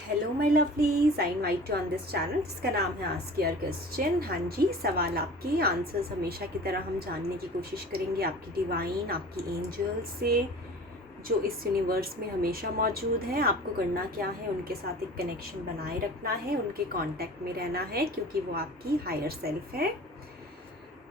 Hello my lovelies, I invite you on this channel जिसका नाम है आस्क योर क्वेश्चन। हाँ जी, सवाल आपके आंसर्स हमेशा की तरह हम जानने की कोशिश करेंगे आपकी डिवाइन, आपकी एंजल से जो इस यूनिवर्स में हमेशा मौजूद हैं। आपको करना क्या है, उनके साथ एक कनेक्शन बनाए रखना है, उनके कांटेक्ट में रहना है, क्योंकि वो आपकी हायर सेल्फ है।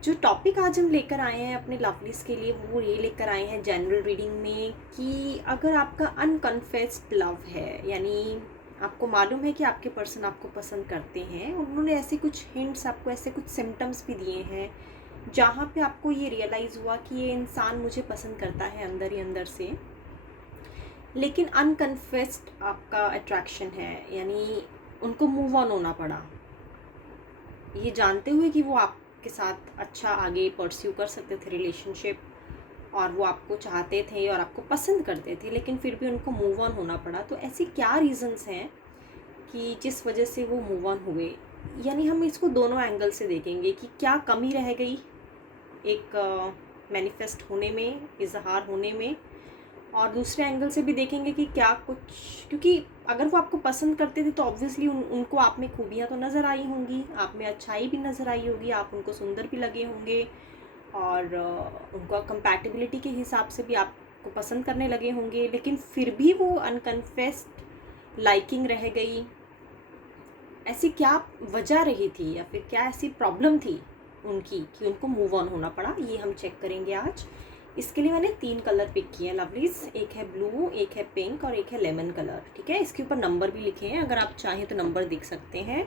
जो टॉपिक आज हम लेकर आए हैं अपने लवलीज के लिए, वो ये लेकर आए हैं जनरल रीडिंग में कि अगर आपका अनकन्फेस्ड लव है, यानी आपको मालूम है कि आपके पर्सन आपको पसंद करते हैं, उन्होंने ऐसे कुछ हिंट्स आपको, ऐसे कुछ सिम्टम्स भी दिए हैं जहाँ पे आपको ये रियलाइज़ हुआ कि ये इंसान मुझे पसंद करता है अंदर ही अंदर से, लेकिन अनकन्फेस्ड आपका अट्रैक्शन है, यानी उनको मूव ऑन होना पड़ा, ये जानते हुए कि वो आपके साथ अच्छा आगे परस्यू कर सकते थे रिलेशनशिप, और वो आपको चाहते थे और आपको पसंद करते थे, लेकिन फिर भी उनको मूव ऑन होना पड़ा। तो ऐसी क्या रीज़न्स हैं कि जिस वजह से वो मूव ऑन हुए, यानी हम इसको दोनों एंगल से देखेंगे कि क्या कमी रह गई एक मैनिफेस्ट होने में, इजहार होने में, और दूसरे एंगल से भी देखेंगे कि क्या कुछ, क्योंकि अगर वो आपको पसंद करते थे तो ऑब्वियसली उनको आप में खूबियाँ तो नज़र आई होंगी, आप में अच्छाई भी नज़र आई होगी, आप उनको सुंदर भी लगे होंगे, और उनको कंपैटिबिलिटी के हिसाब से भी आपको पसंद करने लगे होंगे, लेकिन फिर भी वो अनकन्फेस्ड लाइकिंग रह गई। ऐसी क्या वजह रही थी, या फिर क्या ऐसी प्रॉब्लम थी उनकी कि उनको मूव ऑन होना पड़ा, ये हम चेक करेंगे आज। इसके लिए मैंने 3 कलर पिक किए हैं लवलीज, एक है ब्लू, एक है पिंक और एक है लेमन कलर। ठीक है, इसके ऊपर नंबर भी लिखे हैं, अगर आप चाहें तो नंबर देख सकते हैं,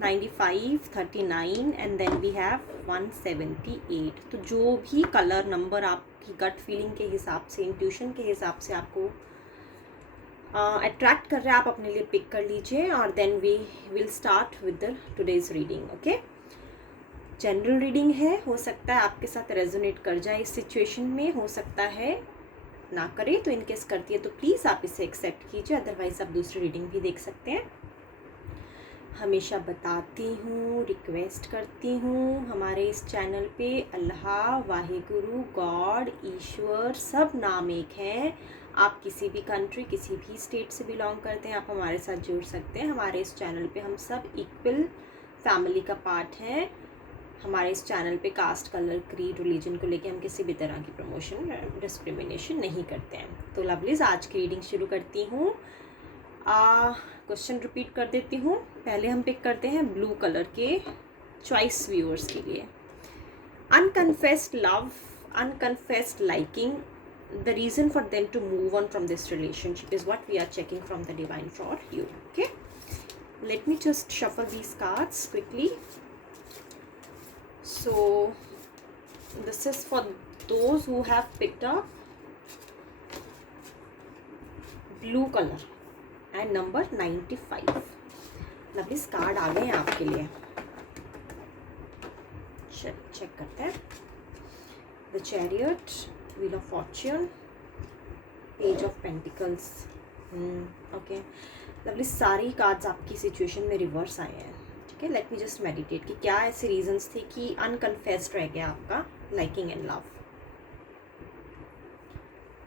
95, 39 एंड देन वी हैव 178। तो जो भी कलर नंबर आपकी गट फीलिंग के हिसाब से, इंट्यूशन के हिसाब से आपको अट्रैक्ट कर रहा है, आप अपने लिए पिक कर लीजिए, और then we will start with the today's reading. Okay, general reading है, हो सकता है आपके साथ रेजोनेट कर जाए इस सिचुएशन में, हो सकता है ना करे, तो इनकेस करती है तो प्लीज़ आप इसे एक्सेप्ट कीजिए, अदरवाइज़ आप दूसरी रीडिंग भी देख सकते हैं। हमेशा बताती हूँ, रिक्वेस्ट करती हूँ, हमारे इस चैनल पे अल्लाह, वाहिगुरु, गॉड, ईश्वर सब नाम एक हैं। आप किसी भी कंट्री, किसी भी स्टेट से बिलोंग करते हैं, आप हमारे साथ जुड़ सकते हैं। हमारे इस चैनल पे हम सब इक्वल फैमिली का पार्ट हैं। हमारे इस चैनल पे कास्ट, कलर, क्रीड, रिलीजन को लेके हम किसी भी तरह की प्रमोशन, डिस्क्रिमिनेशन नहीं करते हैं। तो लवलीज, आज की रीडिंग शुरू करती हूँ। क्वेश्चन रिपीट कर देती हूँ। पहले हम पिक करते हैं ब्लू कलर के चॉइस व्यूअर्स के लिए। Unconfessed love, unconfessed liking, the reason for them to move on from this relationship is what we are checking from the divine for you. Okay, let me just shuffle these cards quickly. So this is for those who have picked up blue color and number 95. Lovelies, card आ गए हैं आपके लिए, check करते हैं। The chariot, wheel of fortune, page of pentacles. Okay lovelies, सारी cards आपकी situation में रिवर्स आए हैं। ठीक है, लेट मी जस्ट मेडिटेट कि क्या ऐसे रीजंस थे कि अनकन्फेस्ड रह गया आपका liking and love.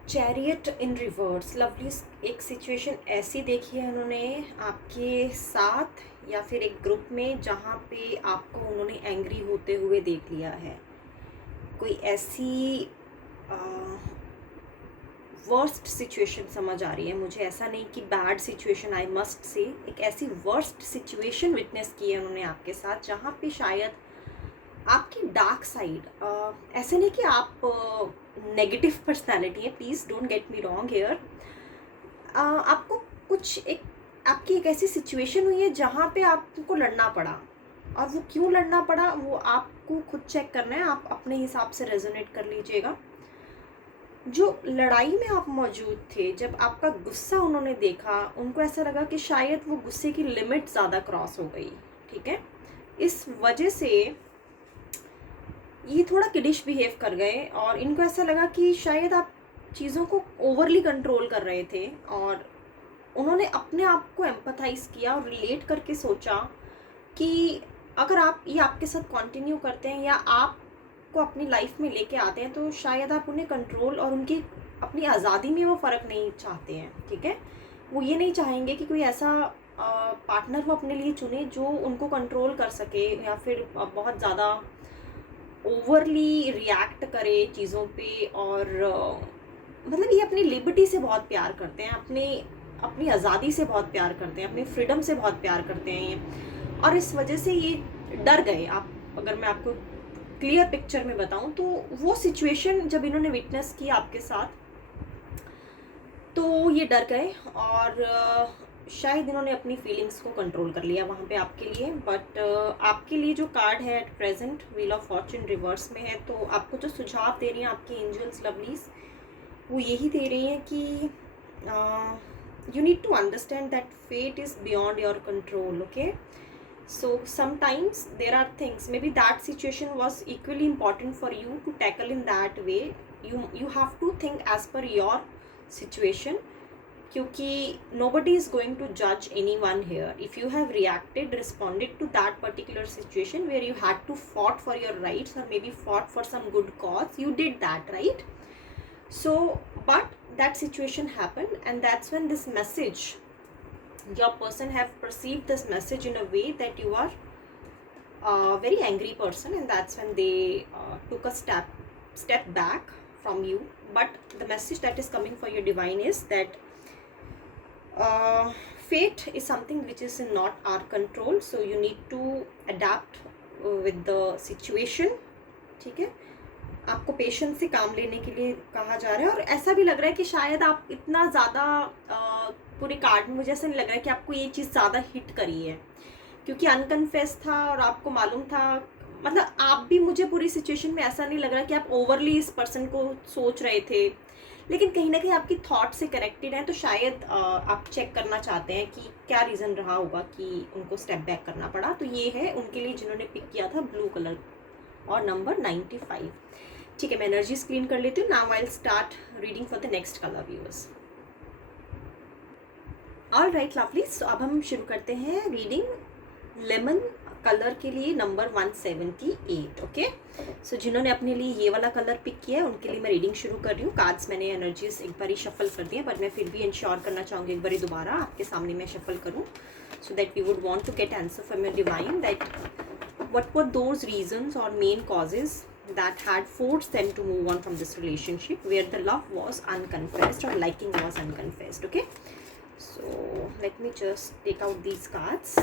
Chariot in reverse. Lovelies, एक सिचुएशन ऐसी देखी है उन्होंने आपके साथ, या फिर एक ग्रुप में जहाँ पे आपको उन्होंने एंग्री होते हुए देख लिया है। कोई ऐसी वर्स्ट सिचुएशन समझ आ रही है मुझे, ऐसा नहीं कि bad situation, I must say एक ऐसी वर्स्ट सिचुएशन विटनेस की है उन्होंने आपके साथ, जहाँ पे शायद आपकी डार्क साइड, ऐसे नहीं कि आप नेगेटिव पर्सनालिटी है, please don't get me wrong hair, आपको कुछ एक, आपकी एक ऐसी सिचुएशन हुई है जहाँ पे आपको लड़ना पड़ा, और वो क्यों लड़ना पड़ा वो आपको खुद चेक करना है, आप अपने हिसाब से रेजोनेट कर लीजिएगा। जो लड़ाई में आप मौजूद थे, जब आपका गुस्सा उन्होंने देखा, उनको ऐसा लगा कि शायद वो गुस्से की लिमिट ज़्यादा क्रॉस हो गई। ठीक है, इस वजह से ये थोड़ा किडिश बिहेव कर गए, और इनको ऐसा लगा कि शायद आप चीज़ों को ओवरली कंट्रोल कर रहे थे, और उन्होंने अपने आप को एम्पथाइज किया और रिलेट करके सोचा कि अगर आप ये आपके साथ कंटिन्यू करते हैं या आपको अपनी लाइफ में लेके आते हैं, तो शायद आप उन्हें कंट्रोल और उनकी अपनी आज़ादी में वो फ़र्क नहीं चाहते हैं। ठीक है, वो ये नहीं चाहेंगे कि कोई ऐसा पार्टनर वो अपने लिए चुने जो उनको कंट्रोल कर सके, या फिर बहुत ज़्यादा ओवरली रिएक्ट करे चीज़ों पे, और मतलब ये अपनी लिबर्टी से बहुत प्यार करते हैं, अपनी आज़ादी से बहुत प्यार करते हैं, अपनी फ्रीडम से बहुत प्यार करते हैं ये, और इस वजह से ये डर गए। आप अगर मैं आपको क्लियर पिक्चर में बताऊं तो वो सिचुएशन जब इन्होंने विटनेस की आपके साथ, तो ये डर गए, और शायद इन्होंने अपनी फीलिंग्स को कंट्रोल कर लिया वहाँ पे आपके लिए। बट आपके लिए जो कार्ड है at present wheel of Fortune reverse में है, तो आपको जो सुझाव दे रही हैं आपकी एंजल्स लवलीज, वो यही दे रही हैं कि you need to understand that fate is beyond your control. Okay, so sometimes there are things, maybe that situation was equally important for you to tackle in that way. You have to think as per your situation, क्योंकि nobody is going to judge anyone here. If you have responded to that particular situation where you had to fought for your rights, or maybe fought for some good cause, you did that, right? So but that situation happened, and that's when this message, your person have perceived this message in a way that you are a very angry person, and that's when they took a step back from you. But the message that is coming for your divine is that fate is something which is not our control, so you need to adapt with the situation. ठीक है, आपको patience से काम लेने के लिए कहा जा रहा है, और ऐसा भी लग रहा है कि शायद आप इतना ज़्यादा पूरे कार्ड में मुझे ऐसा नहीं लग रहा है कि आपको ये चीज़ ज़्यादा हिट करी है, क्योंकि अनकन्फेस था और आपको मालूम था। मतलब आप भी, मुझे पूरी सिचुएशन में ऐसा नहीं लग रहा कि आप ओवरली इस पर्सन को सोच रहे थे, लेकिन कहीं ना कहीं आपकी थॉट से कनेक्टेड है। तो शायद आप चेक करना चाहते हैं कि क्या रीज़न रहा होगा कि उनको स्टेप बैक करना पड़ा। तो ये है उनके लिए जिन्होंने पिक किया था ब्लू कलर और नंबर 95। ठीक है, मैं एनर्जी स्क्रीन कर लेती हूँ। Now I will start reading for the next colour viewers. All right lovely, so अब हम शुरू करते हैं रीडिंग लेमन कलर के लिए नंबर 178। ओके, सो जिन्होंने अपने लिए ये वाला कलर पिक किया है उनके लिए मैं रीडिंग शुरू कर रही हूँ। कार्ड्स मैंने एनर्जीज एक बार ही शफल कर दी है, बट मैं फिर भी इंश्योर करना चाहूँगी एक बार दोबारा आपके सामने मैं शफल करूँ, so that we would want to get answer from your divine that what were those reasons or main causes that had forced them to move on from this relationship where the love was unconfessed or liking was unconfessed. Okay, so let me just take out these cards.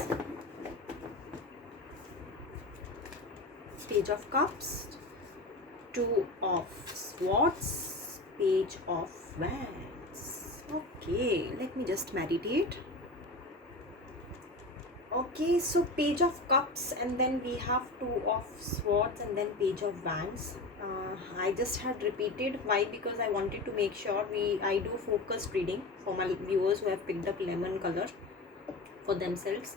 Page of Cups, Two of Swords, Page of Wands. Okay, let me just meditate. Okay, so Page of Cups, and then we have Two of Swords, and then Page of Wands. I just had repeated. Why? Because I wanted to make sure I do focused reading for my viewers who have picked up lemon color for themselves.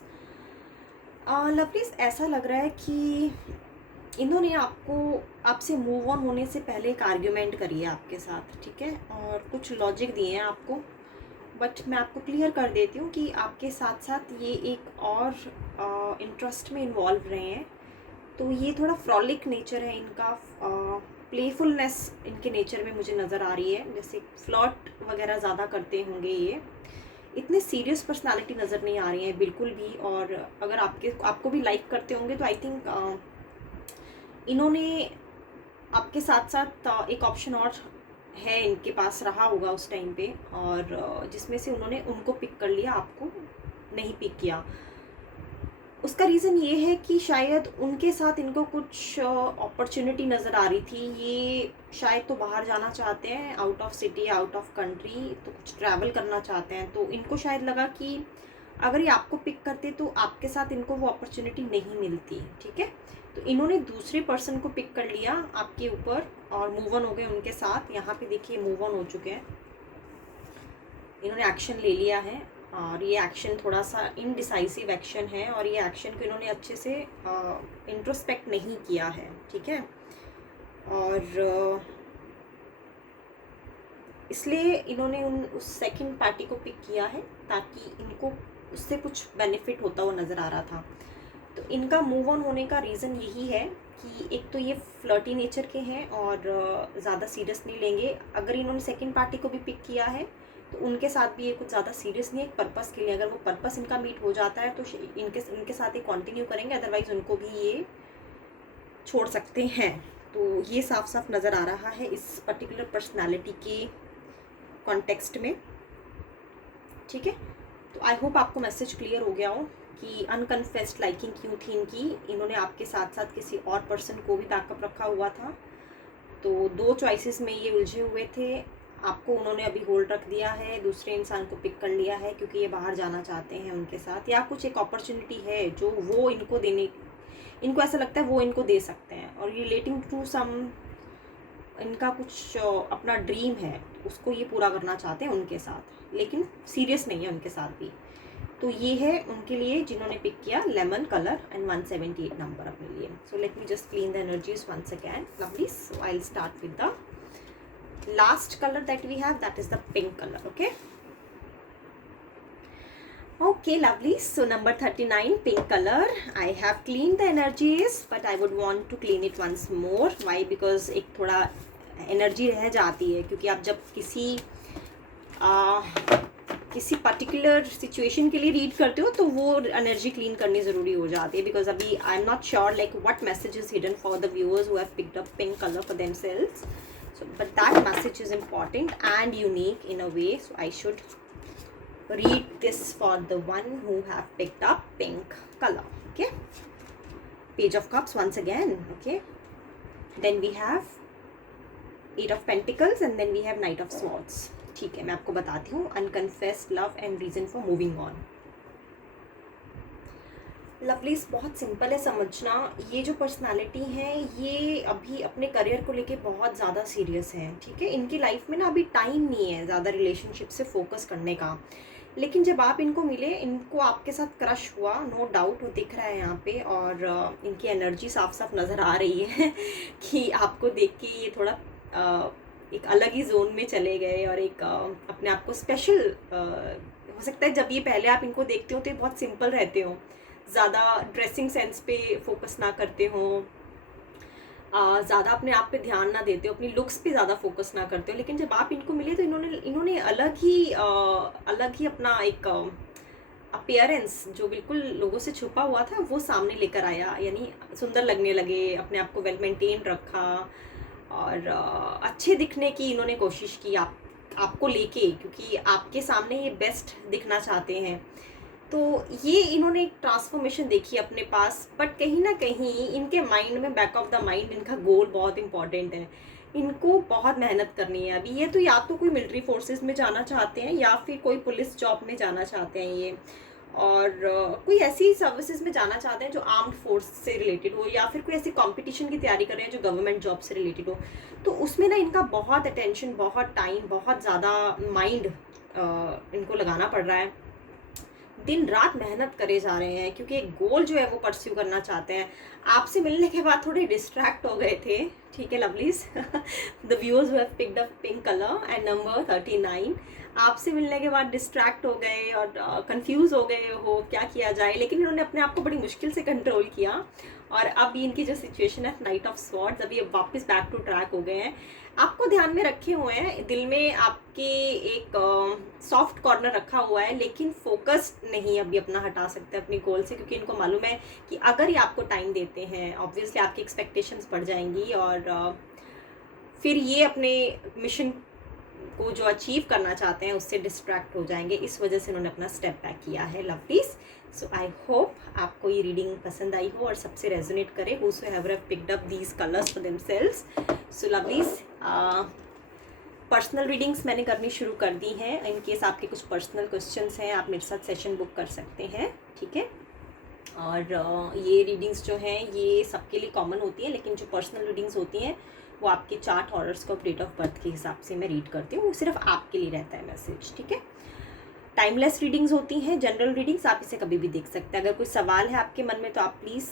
Lovelies, ऐसा लग रहा है कि इन्होंने आपसे move on होने से पहले एक आर्ग्यूमेंट करी है आपके साथ, ठीक है, और कुछ लॉजिक दिए हैं आपको, बट मैं आपको क्लियर कर देती हूँ कि आपके साथ साथ ये एक और इंटरेस्ट में इन्वॉल्व रहे हैं। तो ये थोड़ा फ्रॉलिक नेचर है इनका, प्लेफुलनेस इनके नेचर में मुझे नज़र आ रही है, जैसे फ्लर्ट वगैरह ज़्यादा करते होंगे। ये इतने सीरियस पर्सनालिटी नज़र नहीं आ रही है बिल्कुल भी, और अगर आपको भी लाइक करते होंगे तो आई थिंक इन्होंने आपके साथ साथ एक ऑप्शन और है इनके पास रहा होगा उस टाइम पे, और जिसमें से उन्होंने उनको पिक कर लिया, आपको नहीं पिक किया। उसका रीज़न ये है कि शायद उनके साथ इनको कुछ अपॉर्चुनिटी नज़र आ रही थी। ये शायद तो बाहर जाना चाहते हैं, out of city, out of country, तो कुछ ट्रैवल करना चाहते हैं। तो इनको शायद लगा कि अगर ये आपको पिक करते तो आपके साथ इनको वो अपॉर्चुनिटी नहीं मिलती, ठीक है। तो इन्होंने दूसरे पर्सन को पिक कर लिया आपके ऊपर और मूव ऑन हो गए उनके साथ। यहाँ पे देखिए मूव ऑन हो चुके हैं, इन्होंने एक्शन ले लिया है, और ये एक्शन थोड़ा सा इनडिसाइसिव एक्शन है, और ये एक्शन को इन्होंने अच्छे से इंट्रोस्पेक्ट नहीं किया है, ठीक है। और इसलिए इन्होंने उस सेकंड पार्टी को पिक किया है ताकि इनको उससे कुछ बेनिफिट होता हुआ नज़र आ रहा था। तो इनका मूव ऑन होने का रीज़न यही है कि एक तो ये फ्लर्टी नेचर के हैं और ज़्यादा सीरियस नहीं लेंगे। अगर इन्होंने सेकंड पार्टी को भी पिक किया है तो उनके साथ भी ये कुछ ज़्यादा सीरियस नहीं है, एक पर्पस के लिए। अगर वो पर्पस इनका मीट हो जाता है तो इनके साथ ये कंटिन्यू करेंगे, अदरवाइज़ उनको भी ये छोड़ सकते हैं। तो ये साफ साफ नज़र आ रहा है इस पर्टिकुलर पर्सनालिटी के कॉन्टेक्स्ट में, ठीक है। तो आई होप आपको मैसेज क्लियर हो गया हो कि अनकन्फेस्ड लाइकिंग क्यों थी इनकी। इन्होंने आपके साथ साथ किसी और पर्सन को भी बैकअप रखा हुआ था, तो 2 चॉइसेस में ये उलझे हुए थे। आपको उन्होंने अभी होल्ड रख दिया है, दूसरे इंसान को पिक कर लिया है क्योंकि ये बाहर जाना चाहते हैं उनके साथ, या कुछ एक अपॉर्चुनिटी है जो वो इनको इनको ऐसा लगता है वो इनको दे सकते हैं, और रिलेटिंग टू सम इनका कुछ अपना ड्रीम है, उसको ये पूरा करना चाहते हैं उनके साथ, लेकिन सीरियस नहीं है उनके साथ भी। तो ये है उनके लिए जिन्होंने पिक किया लेमन कलर एंड 178 नंबर अपने लिए। So let me just clean the energies once again, lovely. So I will start with the last colour that we have, that is the pink colour. Okay, lovely. So number 39, pink color. I have cleaned the energies, but I would want to clean it once more. Why? Because एक थोड़ा energy रह जाती है, क्योंकि आप जब किसी particular situation के लिए रीड करते हो तो वो एनर्जी क्लीन करनी ज़रूरी हो जाती है। बिकॉज अभी I am not sure like what message is hidden for the viewers who have picked up pink colour for themselves. So but that message is important and unique in a way, so I should read this for the one who have picked up pink color. Okay, Page of Cups once again. Okay, then we have 8 of Pentacles and then we have Knight of Swords. ठीक है, मैं आपको बताती हूँ unconfessed love and reason for moving on. Lovelies बहुत simple है समझना। ये जो पर्सनालिटी है ये अभी अपने करियर को लेके बहुत ज़्यादा सीरियस है, ठीक है। इनकी लाइफ में ना अभी टाइम नहीं है ज़्यादा रिलेशनशिप से फोकस करने का, लेकिन जब आप इनको मिले, इनको आपके साथ क्रश हुआ, नो डाउट, वो दिख रहा है यहाँ पे। और इनकी एनर्जी साफ साफ नज़र आ रही है कि आपको देख के ये थोड़ा एक अलग ही जोन में चले गए, और एक अपने आप को स्पेशल हो सकता है। जब ये पहले आप इनको देखते हो तो ये बहुत सिंपल रहते हो, ज़्यादा ड्रेसिंग सेंस पे फोकस ना करते हो, ज़्यादा अपने आप पे ध्यान ना देते हो, अपनी लुक्स पे ज़्यादा फोकस ना करते हो। लेकिन जब आप इनको मिले तो इन्होंने अलग ही अपना एक अपीयरेंस जो बिल्कुल लोगों से छुपा हुआ था वो सामने लेकर आया, यानी सुंदर लगने लगे, अपने आप को वेल मेंटेन रखा, और अच्छे दिखने की इन्होंने कोशिश की आपको लेके, क्योंकि आपके सामने ये बेस्ट दिखना चाहते हैं। तो ये इन्होंने एक ट्रांसफॉर्मेशन देखी अपने पास, बट कहीं ना कहीं इनके माइंड में, बैक ऑफ द माइंड, इनका गोल बहुत इंपॉर्टेंट है। इनको बहुत मेहनत करनी है अभी। ये तो या तो कोई मिलिट्री फोर्सेस में जाना चाहते हैं या फिर कोई पुलिस जॉब में जाना चाहते हैं ये, और कोई ऐसी सर्विसेज में जाना चाहते हैं जो आर्म्ड फोर्स से रिलेटेड हो, या फिर कोई ऐसी कंपटीशन की तैयारी कर रहे हैं जो गवर्नमेंट जॉब से रिलेटेड हो। तो उसमें ना इनका बहुत अटेंशन, बहुत टाइम, बहुत ज़्यादा माइंड इनको लगाना पड़ रहा है। दिन रात मेहनत करे जा रहे हैं क्योंकि एक गोल जो है वो परस्यू करना चाहते हैं। आपसे मिलने के बाद थोड़े डिस्ट्रैक्ट हो गए थे, ठीक है lovelies. The viewers who have picked up pink colour and number 39, आपसे मिलने के बाद डिस्ट्रैक्ट हो गए और कंफ्यूज हो गए हो क्या किया जाए, लेकिन इन्होंने अपने आप को बड़ी मुश्किल से कंट्रोल किया। और अब इनकी जो सिचुएशन है नाइट ऑफ स्वॉर्ड्स, अभी वापस बैक टू ट्रैक हो गए हैं। आपको ध्यान में रखे हुए हैं, दिल में आपके एक सॉफ्ट कॉर्नर रखा हुआ है, लेकिन फोकस नहीं अभी अपना हटा सकते अपनी गोल से, क्योंकि इनको मालूम है कि अगर ये आपको टाइम देते हैं ऑब्वियसली आपकी एक्सपेक्टेशंस बढ़ जाएंगी, और फिर ये अपने मिशन को जो अचीव करना चाहते हैं उससे डिस्ट्रैक्ट हो जाएंगे। इस वजह से उन्होंने अपना स्टेप बैक किया है लवलीज। सो आई होप आपको ये रीडिंग पसंद आई हो और सबसे रेजोनेट करे, whosoever have picked up these colors for themselves. So lovelies, personal readings मैंने करनी शुरू कर दी हैं। इन केस आपके कुछ पर्सनल क्वेश्चंस हैं आप मेरे साथ सेशन बुक कर सकते हैं, ठीक है। और ये रीडिंग्स जो हैं ये सबके लिए कॉमन होती हैं, लेकिन जो पर्सनल रीडिंग्स होती हैं वो आपके चार्ट हॉरस्कोप डेट ऑफ बर्थ के हिसाब से मैं रीड करती हूँ, वो सिर्फ आपके लिए रहता है मैसेज, ठीक है। टाइमलेस रीडिंग्स होती हैं, जनरल रीडिंग्स, आप इसे कभी भी देख सकते हैं। अगर कोई सवाल है आपके मन में तो आप प्लीज़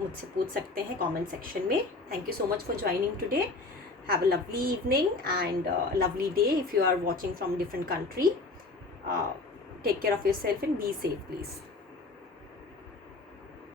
मुझसे पूछ सकते हैं कमेंट सेक्शन में। Thank you so much for joining today. Have a lovely evening and lovely day if you are watching from different country. Take care of yourself and be safe please.